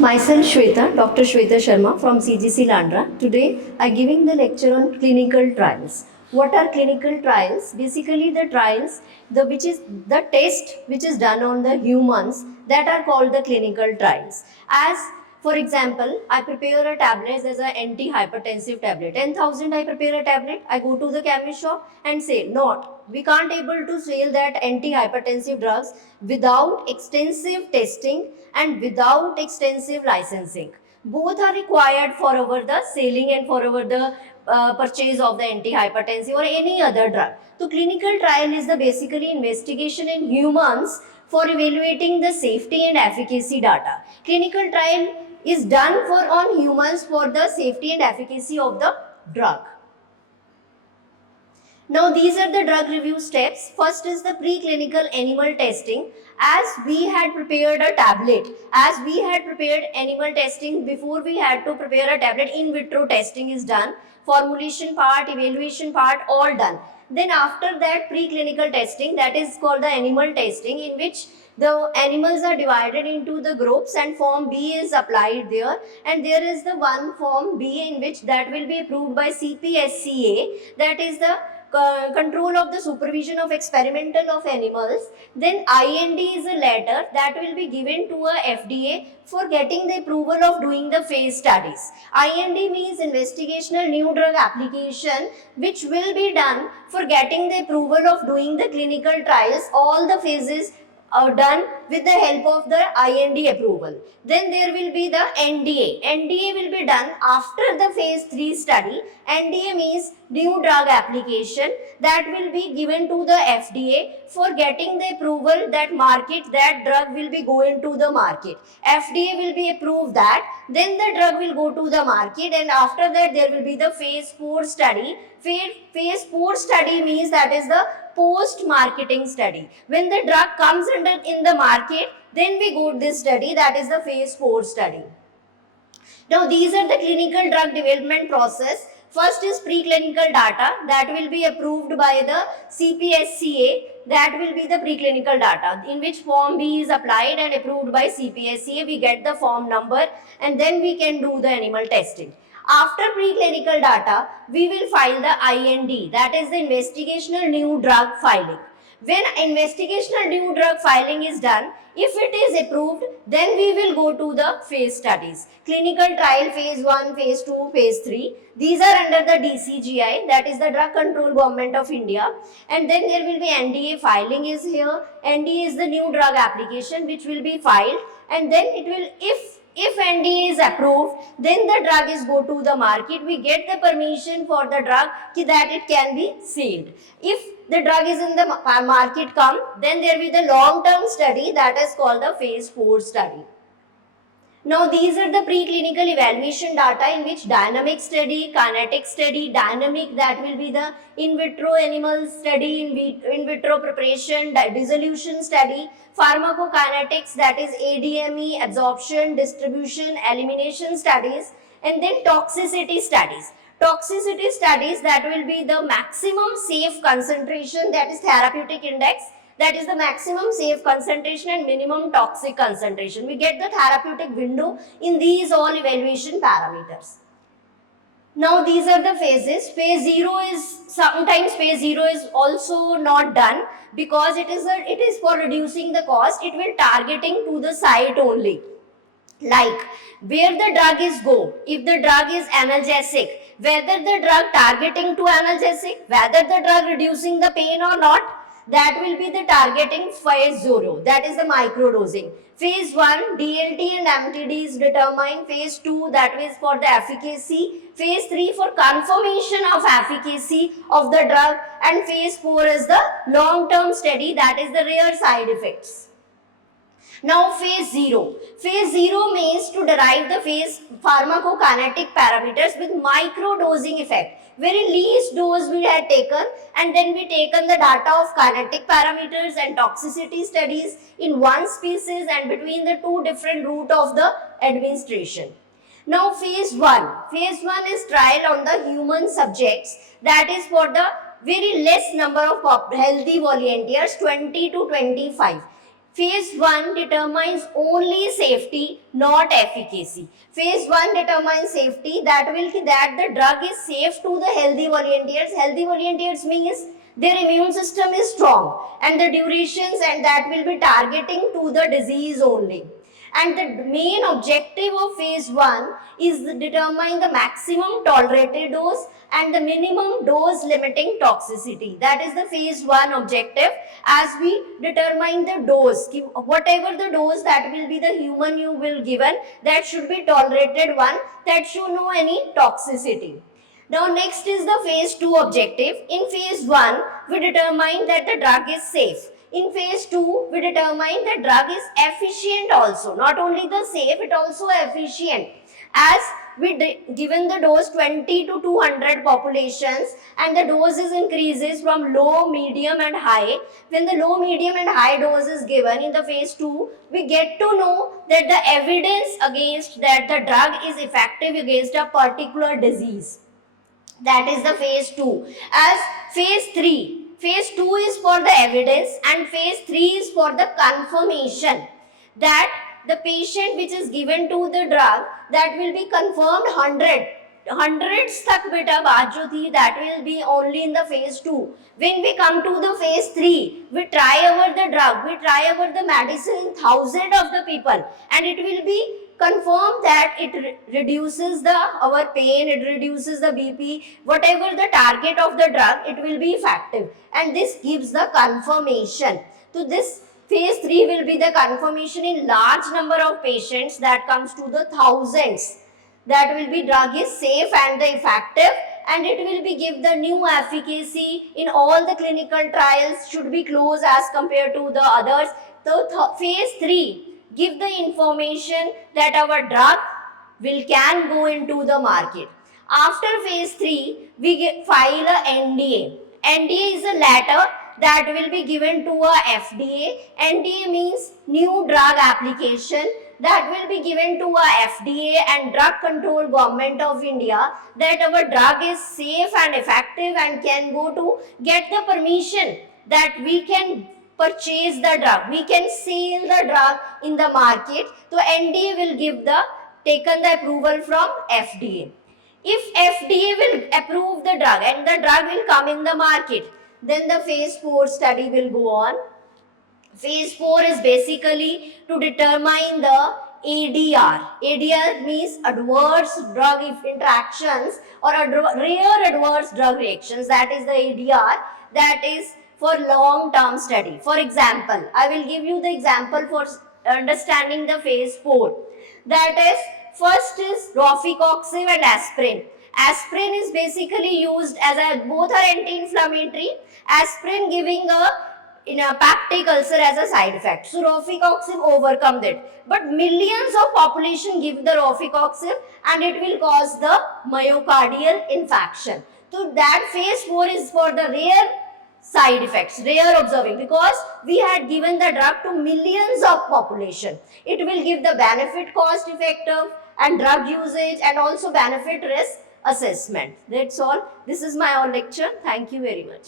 Myself Shweta, Dr. Shweta Sharma from CGC Landra. Today I am giving the lecture on clinical trials. What are clinical trials? Basically the trials which is the test which is done on the humans that are called the clinical trials. As for example, I prepare a tablet as an anti-hypertensive tablet. 10,000 I prepare a tablet, I go to the chemist shop and say, not, we can't able to sell that anti-hypertensive drugs without extensive testing and without extensive licensing. Both are required for our the selling and for our the purchase of the anti-hypertensive or any other drug. So clinical trial is the basically investigation in humans for evaluating the safety and efficacy data. Clinical trial is done for on humans for the safety and efficacy of the drug. Now these are the drug review steps. First is the preclinical animal testing. As we had prepared a tablet, as we had prepared animal testing before we had to prepare a tablet, in vitro testing is done. Formulation part, evaluation part, all done. Then after that preclinical testing, that is called the animal testing, in which the animals are divided into the groups and form B is applied there, and there is the one form B in which that will be approved by CPSCA, that is the control of the supervision of experimental of animals. Then IND is a letter that will be given to a FDA for getting the approval of doing the phase studies. IND means investigational new drug application, which will be done for getting the approval of doing the clinical trials. All the phases are done with the help of the IND approval. Then there will be the NDA. NDA will be done after the phase 3 study. NDA means new drug application, that will be given to the FDA for getting the approval that market that drug will be going to the market. FDA will be approved that, then the drug will go to the market, and after that there will be the phase 4 study. Phase 4 study means that is the post marketing study. When the drug comes in the market, then we go to this study, that is the phase 4 study. Now these are the clinical drug development process. First is preclinical data that will be approved by the CPSCA, that will be the preclinical data in which form B is applied and approved by CPSCA. We get the form number and then we can do the animal testing. After preclinical data, we will file the IND, that is the investigational new drug filing. When investigational new drug filing is done, if it is approved, then we will go to the phase studies. Clinical trial phase 1, phase 2, phase 3. These are under the DCGI, that is the Drug Control Government of India. And then there will be NDA filing is here. NDA is the new drug application which will be filed, and then it will, if NDA is approved, then the drug is go to the market. We get the permission for the drug that it can be sold. If the drug is in the market come, then there will be the long-term study that is called the phase 4 study. Now these are the preclinical evaluation data in which dynamic study, kinetic study, dynamic that will be the in vitro animal study, in vitro preparation, dissolution study, pharmacokinetics that is ADME, absorption, distribution, elimination studies, and then toxicity studies. Toxicity studies that will be the maximum safe concentration, that is therapeutic index, that is the maximum safe concentration and minimum toxic concentration. We get the therapeutic window in these all evaluation parameters. Now these are the phases. Phase 0 is, sometimes phase 0 is also not done because it is for reducing the cost. It will targeting to the site only. Like where the drug is go, if the drug is analgesic, whether the drug targeting to analgesic, whether the drug reducing the pain or not, that will be the targeting phase 0, that is the microdosing. Phase 1, DLT and MTD is determined. Phase 2, that is for the efficacy. Phase 3 for confirmation of efficacy of the drug, and phase 4 is the long-term study, that is the rare side effects. Now phase 0. Phase 0 means to derive the phase pharmacokinetic parameters with microdosing effect. Very least dose we had taken, and then we taken the data of kinetic parameters and toxicity studies in one species and between the two different route of the administration. Now phase 1. Phase 1 is trial on the human subjects, that is for the very less number of healthy volunteers, 20 to 25. Phase 1 determines only safety, not efficacy. Phase 1 determines safety, that the drug is safe to the healthy volunteers. Healthy volunteers means their immune system is strong and the durations, and that will be targeting to the disease only. And the main objective of phase 1 is determine the maximum tolerated dose and the minimum dose limiting toxicity. That is the phase 1 objective. As we determine the dose, whatever the dose that will be the human you will given, that should be tolerated one, that should no any toxicity. Now next is the phase 2 objective. In phase 1, we determine that the drug is safe. In phase 2, we determine the drug is efficient also. Not only the safe, it also efficient. As we given the dose 20 to 200 populations, and the doses increases from low, medium and high. When the low, medium and high dose is given in the phase 2, we get to know that the evidence against that the drug is effective against a particular disease. That is the phase 2. As phase 3, phase 2 is for the evidence and phase 3 is for the confirmation that the patient which is given to the drug, that will be confirmed hundreds tak beta baat jo thi, that will be only in the phase 2. When we come to the phase 3, we try over the drug, we try over the medicine in thousands of the people, and it will be confirm that it reduces the our pain, it reduces the BP, whatever the target of the drug, it will be effective, and this gives the confirmation. So this phase 3 will be the confirmation in large number of patients, that comes to the thousands, that will be drug is safe and the effective, and it will be give the new efficacy in all the clinical trials, should be close as compared to the others. So phase 3 give the information that our drug can go into the market. After phase 3, we file a NDA. NDA is a letter that will be given to a FDA. NDA means new drug application, that will be given to a FDA and Drug Control Government of India, that our drug is safe and effective and can go to get the permission that we can purchase the drug, we can sell the drug in the market. So NDA will give the taken the approval from FDA. If FDA will approve the drug and the drug will come in the market, then the phase 4 study will go on. Phase 4 is basically to determine the ADR. ADR means adverse drug interactions or rare adverse drug reactions. That is the ADR. That is for long-term study. For example, I will give you the example for understanding the phase 4. That is, first is rofecoxib and aspirin. Aspirin is basically used as both are anti-inflammatory. Aspirin giving in a peptic ulcer as a side effect. So rofecoxib overcome that. But millions of population give the rofecoxib and it will cause the myocardial infarction. So that phase 4 is for the rare side effects, rare observing, because we had given the drug to millions of population. It will give the benefit cost effective and drug usage and also benefit risk assessment. That's all. This is my lecture. Thank you very much.